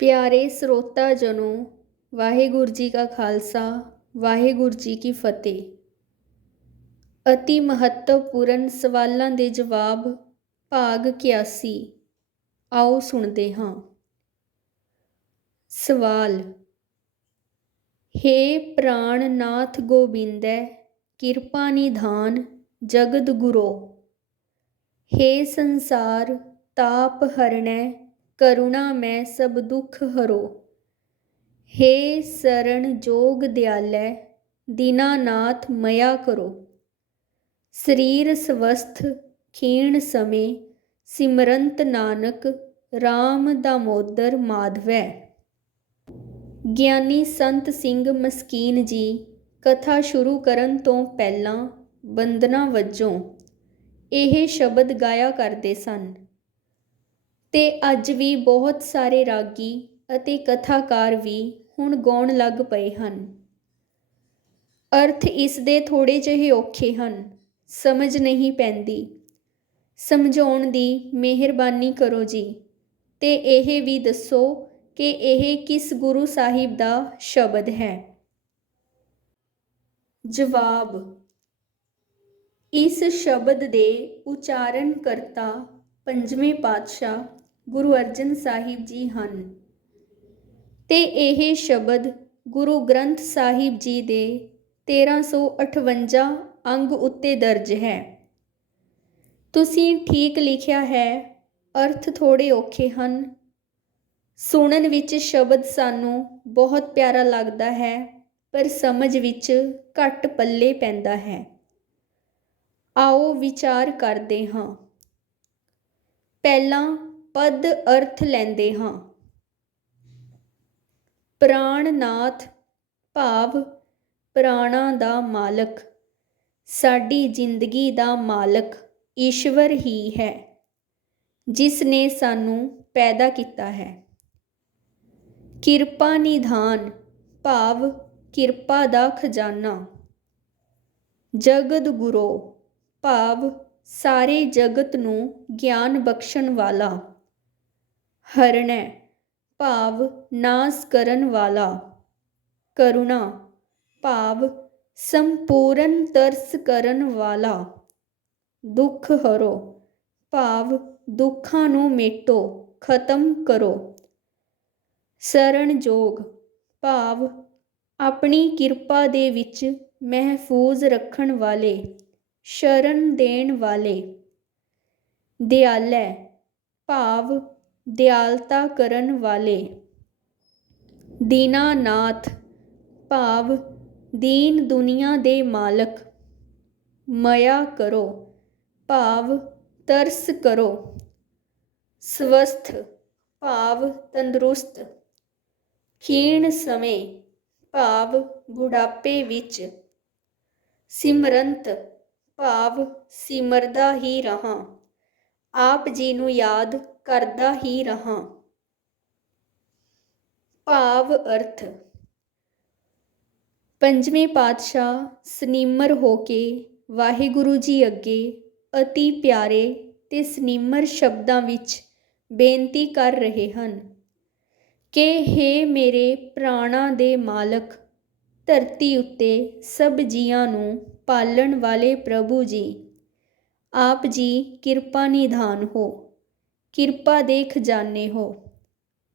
प्यारे श्रोता जनों, वाहेगुरु जी का खालसा, वाहेगुरु जी की फतेह। अति महत्वपूर्ण सवालों के जवाब भाग 81। आओ सुनते हाँ। सवाल। हे प्राणनाथ गोबिंदै, किरपा निधान जगद गुरो। हे संसार ताप हरणै, करुणा मैं सब दुख हरो। हे शरण जोग दयालै, दीनानाथ मया करो। शरीर स्वस्थ खीण समय, सिमरंत नानक राम दामोदर माधवै। ਗਿਆਨੀ ਸੰਤ ਸਿੰਘ ਮਸਕੀਨ ਜੀ ਕਥਾ ਸ਼ੁਰੂ ਕਰਨ ਤੋਂ ਪਹਿਲਾਂ ਬੰਦਨਾ ਵਜੋਂ ਇਹ ਸ਼ਬਦ ਗਾਇਆ ਕਰਦੇ ਸਨ ਤੇ ਅੱਜ ਵੀ ਬਹੁਤ ਸਾਰੇ ਰਾਗੀ ਅਤੇ ਕਥਾਕਾਰ ਵੀ ਹੁਣ ਗਾਉਣ ਲੱਗ ਪਏ ਹਨ। ਅਰਥ ਇਸ ਦੇ ਥੋੜ੍ਹੇ ਜਿਹੇ ਔਖੇ ਹਨ, ਸਮਝ ਨਹੀਂ ਪੈਂਦੀ। ਸਮਝਾਉਣ ਦੀ ਮਿਹਰਬਾਨੀ ਕਰੋ ਜੀ ਤੇ ਇਹ ਵੀ ਦੱਸੋ ਕਿ ਇਹ ਕਿਸ ਗੁਰੂ ਸਾਹਿਬ ਦਾ ਸ਼ਬਦ ਹੈ। ਜਵਾਬ। ਇਸ ਸ਼ਬਦ ਦੇ ਉਚਾਰਨ ਕਰਤਾ ਪੰਜਵੇਂ ਪਾਤਸ਼ਾਹ ਗੁਰੂ ਅਰਜਨ ਸਾਹਿਬ ਜੀ ਹਨ ਤੇ ਇਹ ਸ਼ਬਦ ਗੁਰੂ ਗ੍ਰੰਥ ਸਾਹਿਬ ਜੀ ਦੇ 1358 ਅੰਗ ਉੱਤੇ ਦਰਜ ਹੈ। ਤੁਸੀਂ ਠੀਕ ਲਿਖਿਆ ਹੈ, ਅਰਥ ਥੋੜ੍ਹੇ ਔਖੇ ਹਨ। ਸੁਣਨ ਵਿੱਚ ਸ਼ਬਦ ਸਾਨੂੰ ਬਹੁਤ ਪਿਆਰਾ ਲੱਗਦਾ ਹੈ, ਪਰ ਸਮਝ ਵਿੱਚ ਘੱਟ ਪੱਲੇ ਪੈਂਦਾ ਹੈ। ਆਓ ਵਿਚਾਰ ਕਰਦੇ ਹਾਂ। ਪਹਿਲਾਂ ਪਦ ਅਰਥ ਲੈਂਦੇ ਹਾਂ। ਪ੍ਰਾਣਨਾਥ ਭਾਵ ਪ੍ਰਾਣਾਂ ਦਾ ਮਾਲਕ, ਸਾਡੀ ਜ਼ਿੰਦਗੀ ਦਾ ਮਾਲਕ ਈਸ਼ਵਰ ਹੀ ਹੈ, ਜਿਸ ਨੇ ਸਾਨੂੰ ਪੈਦਾ ਕੀਤਾ ਹੈ। ਕਿਰਪਾ ਨਿਧਾਨ ਭਾਵ ਕਿਰਪਾ ਦਾ ਖਜ਼ਾਨਾ। ਜਗਦ ਗੁਰੂ ਭਾਵ ਸਾਰੇ ਜਗਤ ਨੂੰ ਗਿਆਨ ਬਖਸ਼ਣ ਵਾਲਾ। ਹਰਣੈ ਭਾਵ ਨਾਸ ਕਰਨ ਵਾਲਾ। ਕਰੁਣਾ ਭਾਵ ਸੰਪੂਰਨ ਤਰਸ ਕਰਨ ਵਾਲਾ। ਦੁੱਖ ਹਰੋ ਭਾਵ ਦੁੱਖਾਂ ਨੂੰ ਮੇਟੋ, ਖਤਮ ਕਰੋ। ਸ਼ਰਣਯੋਗ ਭਾਵ ਆਪਣੀ ਕਿਰਪਾ ਦੇ ਵਿੱਚ ਮਹਿਫੂਜ਼ ਰੱਖਣ ਵਾਲੇ, ਸ਼ਰਨ ਦੇਣ ਵਾਲੇ। ਦਿਆਲੈ ਭਾਵ ਦਿਆਲਤਾ ਕਰਨ ਵਾਲੇ। ਦੀਨਾਨਾਥ ਭਾਵ ਦੀਨ ਦੁਨੀਆ ਦੇ ਮਾਲਕ। ਮਇਆ ਕਰੋ ਭਾਵ ਤਰਸ ਕਰੋ। ਸਵਸਥ ਭਾਵ ਤੰਦਰੁਸਤ। ਖੀਣ ਸਮੇਂ ਭਾਵ ਬੁਢਾਪੇ ਵਿੱਚ। ਸਿਮਰੰਤ ਭਾਵ ਸਿਮਰਦਾ ਹੀ ਰਹਾਂ, ਆਪ ਜੀ ਨੂੰ ਯਾਦ ਕਰਦਾ ਹੀ ਰਹਾਂ। ਭਾਵ ਅਰਥ। ਪੰਜਵੇਂ ਪਾਤਸ਼ਾਹ ਸਨਿਮਰ ਹੋ ਕੇ ਵਾਹਿਗੁਰੂ ਜੀ ਅੱਗੇ ਅਤੀ ਪਿਆਰੇ ਤੇ ਸਨਿਮਰ ਸ਼ਬਦਾਂ ਵਿੱਚ ਬੇਨਤੀ ਕਰ ਰਹੇ ਹਨ ਕਿ ਹੇ ਮੇਰੇ ਪ੍ਰਾਣਾਂ ਦੇ ਮਾਲਕ, ਧਰਤੀ ਉੱਤੇ ਸਭ ਜੀਆਂ ਨੂੰ ਪਾਲਣ ਵਾਲੇ ਪ੍ਰਭੂ ਜੀ, ਆਪ ਜੀ ਕਿਰਪਾ ਨਿਧਾਨ ਹੋ, ਕਿਰਪਾ ਦੇ ਖਜ਼ਾਨੇ ਹੋ।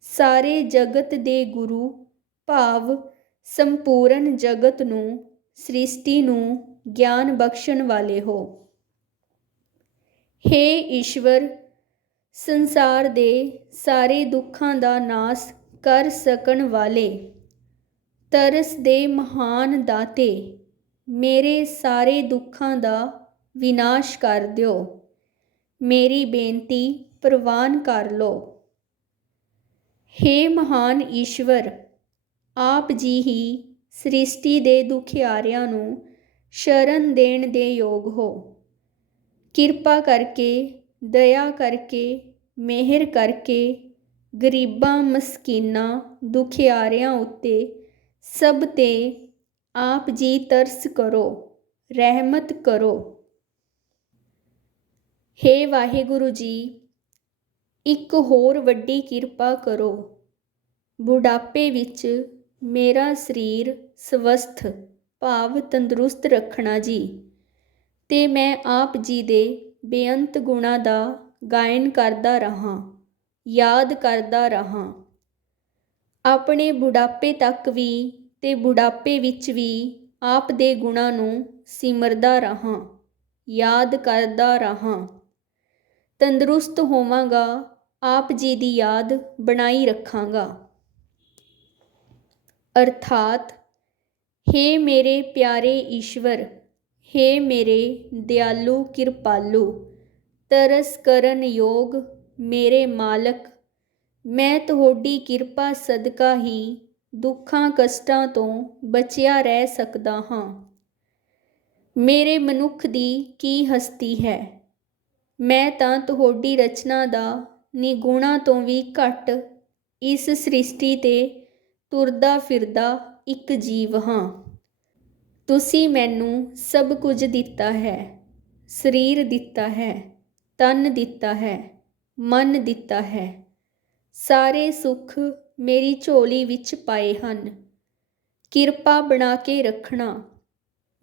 ਸਾਰੇ ਜਗਤ ਦੇ ਗੁਰੂ ਭਾਵ ਸੰਪੂਰਨ ਜਗਤ ਨੂੰ, ਸ੍ਰਿਸ਼ਟੀ ਨੂੰ ਗਿਆਨ ਬਖਸ਼ਣ ਵਾਲੇ ਹੋ। ਹੇ ਈਸ਼ਵਰ, ਸੰਸਾਰ ਦੇ ਸਾਰੇ ਦੁੱਖਾਂ ਦਾ ਨਾਸ ਕਰ ਸਕਣ ਵਾਲੇ, ਤਰਸ ਦੇ ਮਹਾਨ ਦਾਤੇ, ਮੇਰੇ ਸਾਰੇ ਦੁੱਖਾਂ ਦਾ ਵਿਨਾਸ਼ ਕਰ ਦਿਓ। ਮੇਰੀ ਬੇਨਤੀ ਪ੍ਰਵਾਨ ਕਰ ਲਓ। ਹੇ ਮਹਾਨ ਈਸ਼ਵਰ, ਆਪ ਜੀ ਹੀ ਸ੍ਰਿਸ਼ਟੀ ਦੇ ਦੁਖਿਆਰਿਆਂ ਨੂੰ ਸ਼ਰਨ ਦੇਣ ਦੇ ਯੋਗ ਹੋ। ਕਿਰਪਾ ਕਰਕੇ, ਦਇਆ ਕਰਕੇ, ਮਿਹਰ ਕਰਕੇ ਗਰੀਬਾਂ, ਮਸਕੀਨਾਂ, ਦੁਖਿਆਰਿਆਂ ਉੱਤੇ ਸਭ ਤੇ ਆਪ ਜੀ ਤਰਸ ਕਰੋ, ਰਹਿਮਤ ਕਰੋ। ਹੇ ਵਾਹਿਗੁਰੂ ਜੀ, ਇੱਕ ਹੋਰ ਵੱਡੀ ਕਿਰਪਾ ਕਰੋ। ਬੁਢਾਪੇ ਵਿੱਚ ਮੇਰਾ ਸਰੀਰ ਸਵਸਥ ਭਾਵ ਤੰਦਰੁਸਤ ਰੱਖਣਾ ਜੀ। ਤੇ ਮੈਂ ਆਪ ਜੀ ਦੇ ਬੇਅੰਤ ਗੁਣਾਂ ਦਾ ਗਾਇਨ ਕਰਦਾ ਰਹਾਂ, ਯਾਦ ਕਰਦਾ ਰਹਾਂ। ਆਪਣੇ ਬੁਢਾਪੇ ਤੱਕ ਵੀ ਤੇ ਬੁਢਾਪੇ ਵਿੱਚ ਵੀ ਆਪ ਦੇ ਗੁਣਾਂ ਨੂੰ ਸਿਮਰਦਾ ਰਹਾਂ, ਯਾਦ ਕਰਦਾ ਰਹਾਂ। ਤੰਦਰੁਸਤ ਹੋਵਾਂਗਾ, ਆਪ ਜੀ ਦੀ ਯਾਦ ਬਣਾਈ ਰੱਖਾਂਗਾ। ਅਰਥਾਤ, ਹੇ ਮੇਰੇ ਪਿਆਰੇ ਈਸ਼ਵਰ, ਹੇ ਮੇਰੇ ਦਿਆਲੂ ਕਿਰਪਾਲੂ ਤਰਸ ਕਰਨ ਯੋਗ ਮੇਰੇ ਮਾਲਕ, ਮੈਂ ਤੁਹਾਡੀ ਕਿਰਪਾ ਸਦਕਾ ਹੀ ਦੁੱਖਾਂ ਕਸ਼ਟਾਂ ਤੋਂ ਬਚਿਆ ਰਹਿ ਸਕਦਾ ਹਾਂ। ਮੇਰੇ ਮਨੁੱਖ ਦੀ ਕੀ ਹਸਤੀ ਹੈ, ਮੈਂ ਤਾਂ ਤੁਹਾਡੀ ਰਚਨਾ ਦਾ ਨਿਗੁਣਾ ਤੋਂ ਵੀ ਘੱਟ ਇਸ ਸ੍ਰਿਸ਼ਟੀ 'ਤੇ ਤੁਰਦਾ ਫਿਰਦਾ ਇੱਕ ਜੀਵ ਹਾਂ। ਤੁਸੀਂ ਮੈਨੂੰ ਸਭ ਕੁਝ ਦਿੱਤਾ ਹੈ, ਸਰੀਰ ਦਿੱਤਾ ਹੈ, ਤਨ ਦਿੱਤਾ ਹੈ, ਮਨ ਦਿੱਤਾ ਹੈ। ਸਾਰੇ ਸੁੱਖ ਮੇਰੀ ਝੋਲੀ ਵਿੱਚ ਪਾਏ ਹਨ। ਕਿਰਪਾ ਬਣਾ ਕੇ ਰੱਖਣਾ,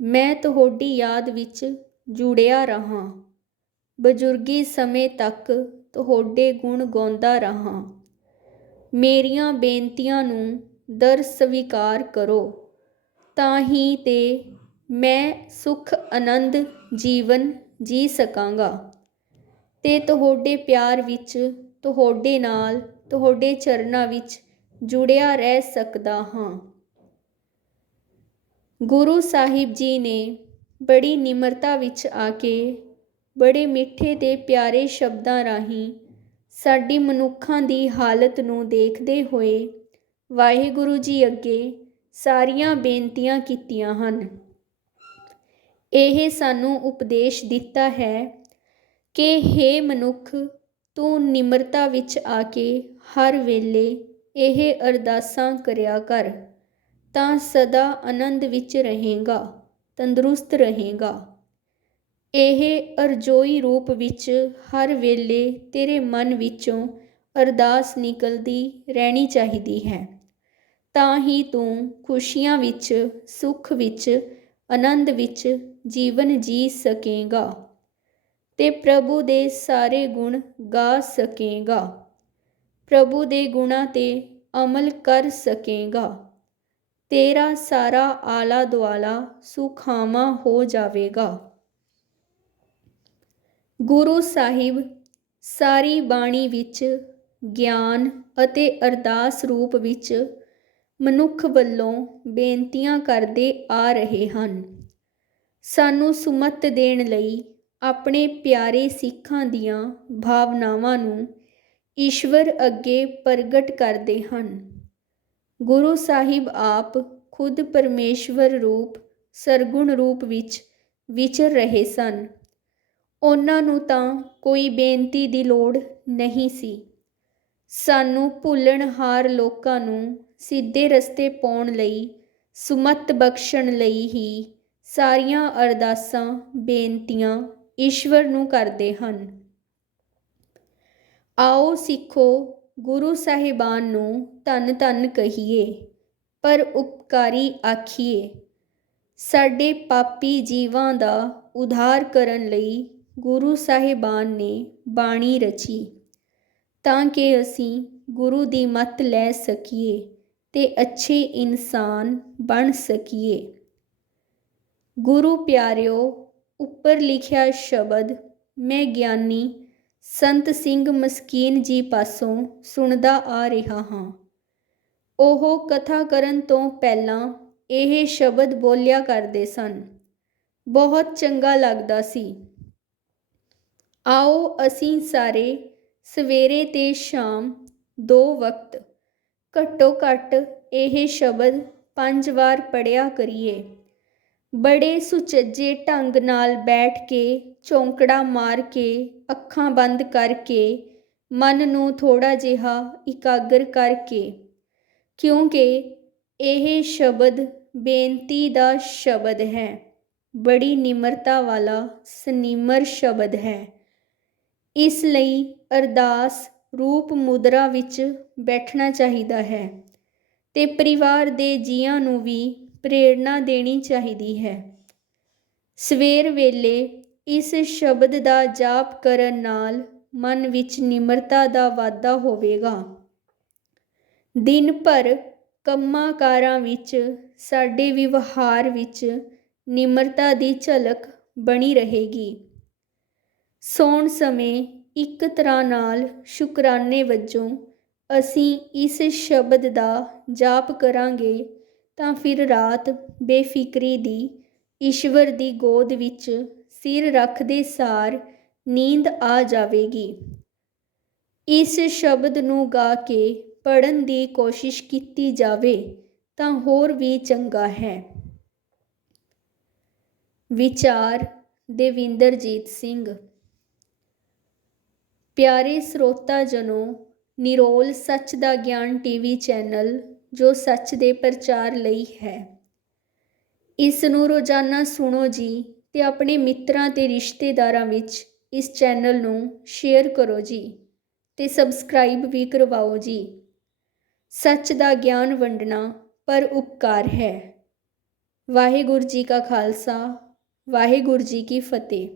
ਮੈਂ ਤੁਹਾਡੀ ਯਾਦ ਵਿੱਚ ਜੁੜਿਆ ਰਹਾਂ। ਬਜ਼ੁਰਗੀ ਸਮੇਂ ਤੱਕ ਤੁਹਾਡੇ ਗੁਣ ਗਾਉਂਦਾ ਰਹਾਂ। ਮੇਰੀਆਂ ਬੇਨਤੀਆਂ ਨੂੰ ਦਰ ਸਵੀਕਾਰ ਕਰੋ, ਤਾਂ ਹੀ ਤੇ ਮੈਂ ਸੁੱਖ ਆਨੰਦ ਜੀਵਨ ਜੀ ਸਕਾਂਗਾ ਤੇ ਤੁਹਾਡੇ ਪਿਆਰ ਵਿੱਚ ਤੁਹਾਡੇ ਨਾਲ ਤੁਹਾਡੇ ਚਰਨਾਂ ਵਿੱਚ ਜੁੜਿਆ ਰਹਿ ਸਕਦਾ ਹਾਂ। ਗੁਰੂ ਸਾਹਿਬ ਜੀ ਨੇ ਬੜੀ ਨਿਮਰਤਾ ਵਿੱਚ ਆ ਕੇ ਬੜੇ ਮਿੱਠੇ ਤੇ ਪਿਆਰੇ ਸ਼ਬਦਾਂ ਰਾਹੀਂ ਸਾਡੀ ਮਨੁੱਖਾਂ ਦੀ ਹਾਲਤ ਨੂੰ ਦੇਖਦੇ ਹੋਏ ਵਾਹਿਗੁਰੂ ਜੀ ਅੱਗੇ ਸਾਰੀਆਂ ਬੇਨਤੀਆਂ ਕੀਤੀਆਂ ਹਨ। ਇਹ ਸਾਨੂੰ ਉਪਦੇਸ਼ ਦਿੱਤਾ ਹੈ ਕਿ ਹੇ ਮਨੁੱਖ, ਤੂੰ ਨਿਮਰਤਾ ਵਿੱਚ ਆ ਕੇ ਹਰ ਵੇਲੇ ਇਹ ਅਰਦਾਸਾਂ ਕਰਿਆ ਕਰ, ਤਾਂ ਸਦਾ ਆਨੰਦ ਵਿੱਚ ਰਹੇਗਾ, ਤੰਦਰੁਸਤ ਰਹੇਗਾ। ਇਹ ਅਰਜ਼ੋਈ ਰੂਪ ਵਿੱਚ ਹਰ ਵੇਲੇ ਤੇਰੇ ਮਨ ਵਿੱਚੋਂ ਅਰਦਾਸ ਨਿਕਲਦੀ ਰਹਿਣੀ ਚਾਹੀਦੀ ਹੈ, ਤਾਂ ਹੀ ਤੂੰ ਖੁਸ਼ੀਆਂ ਵਿੱਚ, ਸੁੱਖ ਵਿੱਚ, ਆਨੰਦ ਵਿੱਚ ਜੀਵਨ ਜੀ ਸਕੇਗਾ ਤੇ ਪ੍ਰਭੂ ਦੇ ਸਾਰੇ ਗੁਣ ਗਾ ਸਕੇਗਾ, ਪ੍ਰਭੂ ਦੇ ਗੁਣਾਂ ਤੇ ਅਮਲ ਕਰ ਸਕੇਗਾ। ਤੇਰਾ ਸਾਰਾ ਆਲਾ ਦੁਆਲਾ ਸੁਖਾਵਾਂ ਹੋ ਜਾਵੇਗਾ। ਗੁਰੂ ਸਾਹਿਬ ਸਾਰੀ ਬਾਣੀ ਵਿੱਚ ਗਿਆਨ ਅਤੇ ਅਰਦਾਸ ਰੂਪ ਵਿੱਚ ਮਨੁੱਖ ਵੱਲੋਂ ਬੇਨਤੀਆਂ ਕਰਦੇ ਆ ਰਹੇ ਹਨ। ਸਾਨੂੰ ਸੁਮਤ ਦੇਣ ਲਈ ਆਪਣੇ ਪਿਆਰੇ ਸਿੱਖਾਂ ਦੀਆਂ ਭਾਵਨਾਵਾਂ ਨੂੰ ਈਸ਼ਵਰ ਅੱਗੇ ਪ੍ਰਗਟ ਕਰਦੇ ਹਨ। ਗੁਰੂ ਸਾਹਿਬ ਆਪ ਖੁਦ ਪਰਮੇਸ਼ਵਰ ਰੂਪ, ਸਰਗੁਣ ਰੂਪ ਵਿੱਚ ਵਿਚਰ ਰਹੇ ਸਨ। ਉਹਨਾਂ ਨੂੰ ਤਾਂ ਕੋਈ ਬੇਨਤੀ ਦੀ ਲੋੜ ਨਹੀਂ ਸੀ। ਸਾਨੂੰ ਭੁੱਲਣਹਾਰ ਲੋਕਾਂ ਨੂੰ ਸਿੱਧੇ ਰਸਤੇ ਪਾਉਣ ਲਈ, ਸੁਮਤ ਬਖਸ਼ਣ ਲਈ ਹੀ ਸਾਰੀਆਂ ਅਰਦਾਸਾਂ, ਬੇਨਤੀਆਂ ਈਸ਼ਵਰ ਨੂੰ ਕਰਦੇ ਹਨ। ਆਓ ਸਿੱਖੋ, ਗੁਰੂ ਸਾਹਿਬਾਨ ਨੂੰ ਧੰਨ ਧੰਨ ਕਹੀਏ, ਪਰ ਉਪਕਾਰੀ ਆਖੀਏ। ਸਾਡੇ ਪਾਪੀ ਜੀਵਾਂ ਦਾ ਉਧਾਰ ਕਰਨ ਲਈ ਗੁਰੂ ਸਾਹਿਬਾਨ ਨੇ ਬਾਣੀ ਰਚੀ, ਤਾਂ ਕਿ ਅਸੀਂ ਗੁਰੂ ਦੀ ਮੱਤ ਲੈ ਸਕੀਏ ਤੇ ਅੱਛੇ ਇਨਸਾਨ ਬਣ ਸਕੀਏ। ਗੁਰੂ ਪਿਆਰਿਓ, ਉੱਪਰ ਲਿਖਿਆ ਸ਼ਬਦ ਮੈਂ ਗਿਆਨੀ ਸੰਤ ਸਿੰਘ ਮਸਕੀਨ ਜੀ ਪਾਸੋਂ ਸੁਣਦਾ ਆ ਰਿਹਾ ਹਾਂ। ਉਹ ਕਥਾ ਕਰਨ ਤੋਂ ਪਹਿਲਾਂ ਇਹ ਸ਼ਬਦ ਬੋਲਿਆ ਕਰਦੇ ਸਨ। ਬਹੁਤ ਚੰਗਾ ਲੱਗਦਾ ਸੀ। ਆਓ ਅਸੀਂ ਸਾਰੇ ਸਵੇਰੇ ਤੇ ਸ਼ਾਮ 2 ਵਕਤ ਘੱਟੋ ਘੱਟ ਇਹ ਸ਼ਬਦ 5 ਵਾਰ ਪੜ੍ਹਿਆ ਕਰੀਏ। ਬੜੇ ਸੁਚੱਜੇ ਢੰਗ ਨਾਲ ਬੈਠ ਕੇ, ਚੌਂਕੜਾ ਮਾਰ ਕੇ, ਅੱਖਾਂ ਬੰਦ ਕਰਕੇ, ਮਨ ਨੂੰ ਥੋੜ੍ਹਾ ਜਿਹਾ ਇਕਾਗਰ ਕਰਕੇ, ਕਿਉਂਕਿ ਇਹ ਸ਼ਬਦ ਬੇਨਤੀ ਦਾ ਸ਼ਬਦ ਹੈ। ਬੜੀ ਨਿਮਰਤਾ ਵਾਲਾ ਸਨਿਮਰ ਸ਼ਬਦ ਹੈ। ਇਸ ਲਈ ਅਰਦਾਸ ਰੂਪ ਮੁਦਰਾ ਵਿੱਚ ਬੈਠਣਾ ਚਾਹੀਦਾ ਹੈ। ਤੇ ਪਰਿਵਾਰ ਦੇ ਜੀਆਂ ਨੂੰ ਵੀ ਪ੍ਰੇਰਣਾ ਦੇਣੀ ਚਾਹੀਦੀ ਹੈ। ਸਵੇਰ ਵੇਲੇ ਇਸ ਸ਼ਬਦ ਦਾ ਜਾਪ ਕਰਨ ਨਾਲ ਮਨ ਵਿੱਚ ਨਿਮਰਤਾ ਦਾ ਵਾਧਾ ਹੋਵੇਗਾ। ਦਿਨ ਭਰ ਕੰਮਾਂ ਕਾਰਾਂ ਵਿੱਚ ਸਾਡੇ ਵਿਵਹਾਰ ਵਿੱਚ ਨਿਮਰਤਾ ਦੀ ਝਲਕ ਬਣੀ ਰਹੇਗੀ। ਸੌਣ ਸਮੇਂ ਇੱਕ ਤਰ੍ਹਾਂ ਨਾਲ ਸ਼ੁਕਰਾਨੇ ਵਜੋਂ ਅਸੀਂ ਇਸ ਸ਼ਬਦ ਦਾ ਜਾਪ ਕਰਾਂਗੇ ਤਾਂ ਫਿਰ ਰਾਤ ਬੇਫਿਕਰੀ ਦੀ ਈਸ਼ਵਰ ਦੀ ਗੋਦ ਵਿੱਚ ਸਿਰ ਰੱਖਦੇ ਸਾਰ ਨੀਂਦ ਆ ਜਾਵੇਗੀ। ਇਸ ਸ਼ਬਦ ਨੂੰ ਗਾ ਕੇ ਪੜ੍ਹਨ ਦੀ ਕੋਸ਼ਿਸ਼ ਕੀਤੀ ਜਾਵੇ ਤਾਂ ਹੋਰ ਵੀ ਚੰਗਾ ਹੈ। ਵਿਚਾਰ ਦੇਵਿੰਦਰਜੀਤ ਸਿੰਘ। ਪਿਆਰੇ ਸਰੋਤਾ ਜਨੋ, ਨਿਰੋਲ ਸੱਚ ਦਾ ਗਿਆਨ ਟੀਵੀ ਚੈਨਲ ਜੋ ਸੱਚ ਦੇ ਪ੍ਰਚਾਰ ਲਈ ਹੈ, ਇਸ ਨੂੰ ਰੋਜ਼ਾਨਾ ਸੁਣੋ ਜੀ ਤੇ ਆਪਣੇ ਮਿੱਤਰਾਂ ਤੇ ਰਿਸ਼ਤੇਦਾਰਾਂ ਵਿੱਚ ਇਸ ਚੈਨਲ ਨੂੰ ਸ਼ੇਅਰ ਕਰੋ ਜੀ ਤੇ ਸਬਸਕ੍ਰਾਈਬ ਵੀ ਕਰਵਾਓ ਜੀ। ਸੱਚ ਦਾ ਗਿਆਨ ਵੰਡਣਾ ਪਰ ਉਪਕਾਰ ਹੈ। ਵਾਹਿਗੁਰੂ ਜੀ ਕਾ ਖਾਲਸਾ, ਵਾਹਿਗੁਰੂ ਜੀ ਕੀ ਫਤਿਹ।